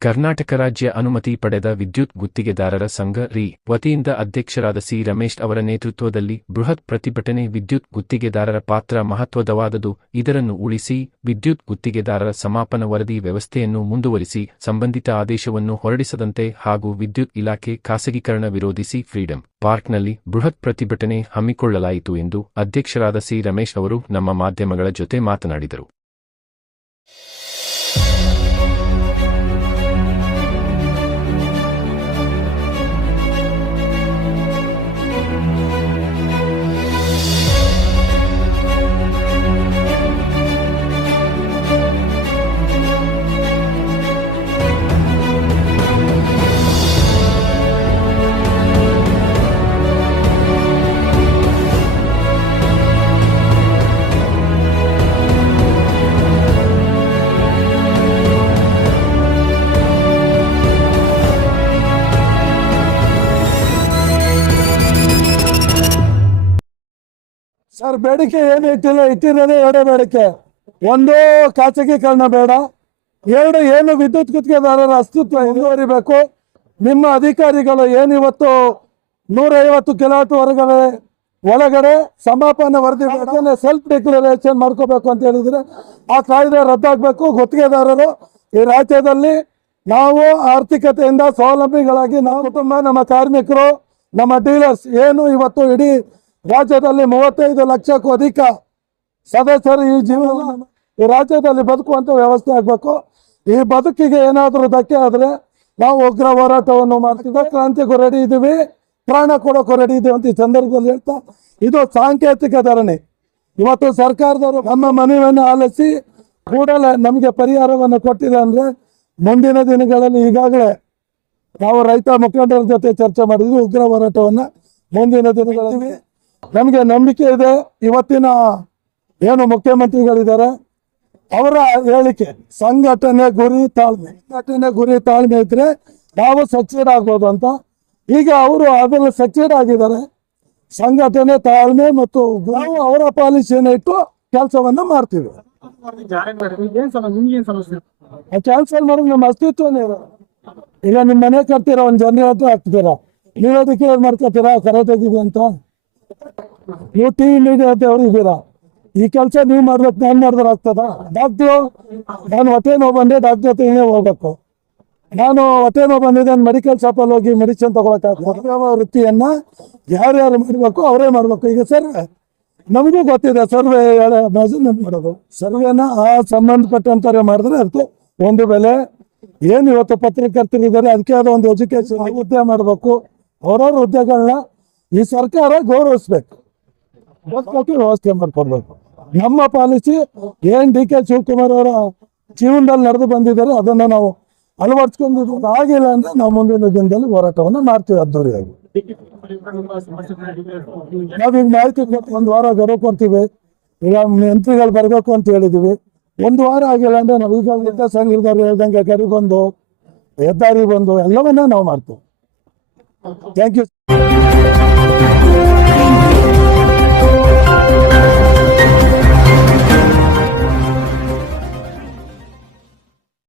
ಕರ್ನಾಟಕ ರಾಜ್ಯ ಅನುಮತಿ ಪಡೆದ ವಿದ್ಯುತ್ ಗುತ್ತಿಗೆದಾರರ ಸಂಘ ರಿ ವತಿಯಿಂದ ಅಧ್ಯಕ್ಷರಾದ ಸಿ ರಮೇಶ್ ಅವರ ನೇತೃತ್ವದಲ್ಲಿ ಬೃಹತ್ ಪ್ರತಿಭಟನೆ. ವಿದ್ಯುತ್ ಗುತ್ತಿಗೆದಾರರ ಪಾತ್ರ ಮಹತ್ವದವಾದುದು, ಇದನ್ನು ಉಳಿಸಿ, ವಿದ್ಯುತ್ ಗುತ್ತಿಗೆದಾರರ ಸಮಾಪನ ವರದಿ ವ್ಯವಸ್ಥೆಯನ್ನು ಮುಂದುವರಿಸಿ, ಸಂಬಂಧಿತ ಆದೇಶವನ್ನು ಹೊರಡಿಸದಂತೆ ಹಾಗೂ ವಿದ್ಯುತ್ ಇಲಾಖೆ ಖಾಸಗೀಕರಣ ವಿರೋಧಿಸಿ ಫ್ರೀಡಂ ಪಾರ್ಕ್ನಲ್ಲಿ ಬೃಹತ್ ಪ್ರತಿಭಟನೆ ಹಮ್ಮಿಕೊಳ್ಳಲಾಯಿತು ಎಂದು ಅಧ್ಯಕ್ಷರಾದ ಸಿ ರಮೇಶ್ ಅವರು ನಮ್ಮ ಮಾಧ್ಯಮಗಳ ಜೊತೆ ಮಾತನಾಡಿದರು. ಸರ್, ಬೇಡಿಕೆ ಏನು ಇಟ್ಟಿರೋದೇ ಎರಡೇ ಬೇಡಿಕೆ. ಒಂದು, ಖಾಸಗೀಕರಣ ಬೇಡ. ಎರಡು, ಏನು ವಿದ್ಯುತ್ ಗುತ್ತಿಗೆದಾರರ ಅಸ್ತಿತ್ವ ಮುಂದುವರಿಬೇಕು. ನಿಮ್ಮ ಅಧಿಕಾರಿಗಳು ಏನಿವತ್ತು 150 ಕಿಲೋವಾಟ್ ಒಳಗಡೆ ಸಮಾಪನ ವರದಿ ಸೆಲ್ಫ್ ಡಿಕ್ಲರೇಷನ್ ಮಾಡ್ಕೋಬೇಕು ಅಂತ ಹೇಳಿದ್ರೆ ಆ ಕಾಯ್ದೆ ರದ್ದಾಗಬೇಕು. ಗುತ್ತಿಗೆದಾರರು ಈ ರಾಜ್ಯದಲ್ಲಿ ನಾವು ಆರ್ಥಿಕತೆಯಿಂದ ಸ್ವಾವಲಂಬಿಗಳಾಗಿ ನಾವು ಕುಟುಂಬ, ನಮ್ಮ ಕಾರ್ಮಿಕರು, ನಮ್ಮ ಡೀಲರ್ಸ್ ಏನು ಇವತ್ತು ಇಡೀ ರಾಜ್ಯದಲ್ಲಿ 35 ಲಕ್ಷಕ್ಕೂ ಅಧಿಕ ಸದಸ್ಯರು ಈ ರಾಜ್ಯದಲ್ಲಿ ಬದುಕುವಂತ ವ್ಯವಸ್ಥೆ ಆಗಬೇಕು. ಈ ಬದುಕಿಗೆ ಏನಾದರೂ ಧಕ್ಕೆ ಆದರೆ ನಾವು ಉಗ್ರ ಹೋರಾಟವನ್ನು ಮಾಡ್ತಿದ್ದ ಕ್ರಾಂತಿಗೂ ರೆಡಿ ಇದ್ದೀವಿ, ಪ್ರಾಣ ಕೊಡೋಕ್ಕೂ ರೆಡಿ ಇದ್ದೀವಿ ಅಂತ ಈ ಸಂದರ್ಭದಲ್ಲಿ ಹೇಳ್ತಾ, ಇದು ಸಾಂಕೇತಿಕ ಧರಣಿ. ಇವತ್ತು ಸರ್ಕಾರದವರು ನಮ್ಮ ಮನವಿಯನ್ನು ಆಲಿಸಿ ಕೂಡಲೇ ನಮಗೆ ಪರಿಹಾರವನ್ನು ಕೊಟ್ಟಿದೆ ಅಂದರೆ ಮುಂದಿನ ದಿನಗಳಲ್ಲಿ ಈಗಾಗಲೇ ನಾವು ರೈತ ಮುಖಂಡರ ಜೊತೆ ಚರ್ಚೆ ಮಾಡಿದ್ವಿ. ಉಗ್ರ ಹೋರಾಟವನ್ನು ಮುಂದಿನ ದಿನಗಳಲ್ಲಿ ನಮಗೆ ನಂಬಿಕೆ ಇದೆ. ಇವತ್ತಿನ ಏನು ಮುಖ್ಯಮಂತ್ರಿಗಳಿದ್ದಾರೆ ಅವರ ಹೇಳಿಕೆ ಸಂಘಟನೆ ಗುರಿ ತಾಳ್ಮೆ ಇದ್ರೆ ನಾವು ಸಕ್ಸೀಡ್ ಆಗ್ಬೋದು ಅಂತ. ಈಗ ಅವರು ಅದನ್ನು ಸಕ್ಸೀಡ್ ಆಗಿದ್ದಾರೆ. ಸಂಘಟನೆ, ತಾಳ್ಮೆ ಮತ್ತು ನಾವು ಅವರ ಪಾಲಿಸಿಯನ್ನು ಇಟ್ಟು ಕೆಲಸವನ್ನ ಮಾಡ್ತೀವಿ. ಕ್ಯಾನ್ಸಲ್ ಮಾಡೋದು ನಮ್ಮ ಅಸ್ತಿತ್ವನೇ ಇದೆ. ಈಗ ನಿಮ್ಮ ಮನೆ ಕಟ್ತೀರಾ, ಒಂದು ಜನರೇಟರ್ ಹಾಕ್ತೀರಾ, ನೀವು ಅದಕ್ಕೆ ಏನ್ ಮಾಡ್ಕೊತೀರಾ ಕರೆಕ್ಟ್ ಆಗಿದೆ ಅಂತ. ನೀವು ಟಿವಿ ಮೀಡಿಯಾ ಅಂತ ಅವ್ರು ಇದ್ದೀರಾ, ಈ ಕೆಲಸ ನೀವು ಮಾಡ್ಬೇಕು, ನಾನು ಮಾಡಿದ್ರೆ ಆಗ್ತದ? ಡಾಕ್ಟ್ರು, ನಾನು ಹೊಟ್ಟೆ ನೋವು ಬಂದೆ ಡಾಕ್ಟರ್ ಹತ್ರ ಹೋಗ್ಬೇಕು. ನಾನು ಹೊಟ್ಟೆ ನೋವು ಬಂದಿದ್ದೆ ಮೆಡಿಕಲ್ ಶಾಪಲ್ಲಿ ಹೋಗಿ ಮೆಡಿಸಿನ್ ತಗೊಳಕ್ಕಾಗ್ತದೆ. ವೃತ್ತಿಯನ್ನ ಯಾರ್ಯಾರು ಮಾಡಬೇಕು ಅವರೇ ಮಾಡ್ಬೇಕು. ಈಗ ಸರ್ವೆ ನಮಗೂ ಗೊತ್ತಿದೆ, ಸರ್ವೆ ಮೆಜರ್ಮೆಂಟ್ ಮಾಡೋದು, ಸರ್ವೆನ ಆ ಸಂಬಂಧಪಟ್ಟಂತಾರೆ ಮಾಡಿದ್ರೆ ಅರ್ಥ ಒಂದು ಬೆಲೆ. ಏನು ಇವತ್ತು ಪತ್ರಕರ್ತರಿದ್ದಾರೆ ಅದಕ್ಕೆ ಆದ ಒಂದು ಎಜುಕೇಶನ್ ಹುದ್ದೆ ಮಾಡಬೇಕು. ಅವರವ್ರ ಹುದ್ದೆಗಳನ್ನ ಈ ಸರ್ಕಾರ ಗೌರವಿಸ್ಬೇಕು, ವ್ಯವಸ್ಥೆ ಮಾಡ್ಕೊಡ್ಬೇಕು. ನಮ್ಮ ಪಾಲಿಸಿ ಏನ್ ಡಿ ಕೆ ಶಿವಕುಮಾರ್ ಅವರ ಜೀವನದಲ್ಲಿ ನಡೆದು ಬಂದಿದ್ದಾರೆ ಅದನ್ನ ನಾವು ಅಳವಡಿಸ್ಕೊಂಡಿದ್ದು. ಆಗಿಲ್ಲ ಅಂದ್ರೆ ನಾವು ಮುಂದಿನ ದಿನದಲ್ಲಿ ಹೋರಾಟವನ್ನು ಮಾಡ್ತೀವಿ ಅದ್ದೂರಿಯಾಗಿ. ನಾವೀಗ ಮಾಹಿತಿ ಒಂದು ವಾರ ಗೌರವ ಕೊಡ್ತೀವಿ. ಈಗ ಮಂತ್ರಿಗಳು ಬರಬೇಕು ಅಂತ ಹೇಳಿದೀವಿ. ಒಂದು ವಾರ ಆಗಿಲ್ಲ ಅಂದ್ರೆ ನಾವು ಈಗ ಸಂಘದವ್ರು ಹೇಳ್ದಂಗೆ ಕರಿ ಬಂದು ಹೆದ್ದಾರಿ ಬಂದು ಎಲ್ಲವನ್ನ ನಾವು ಮಾಡ್ತೀವಿ. Thank you.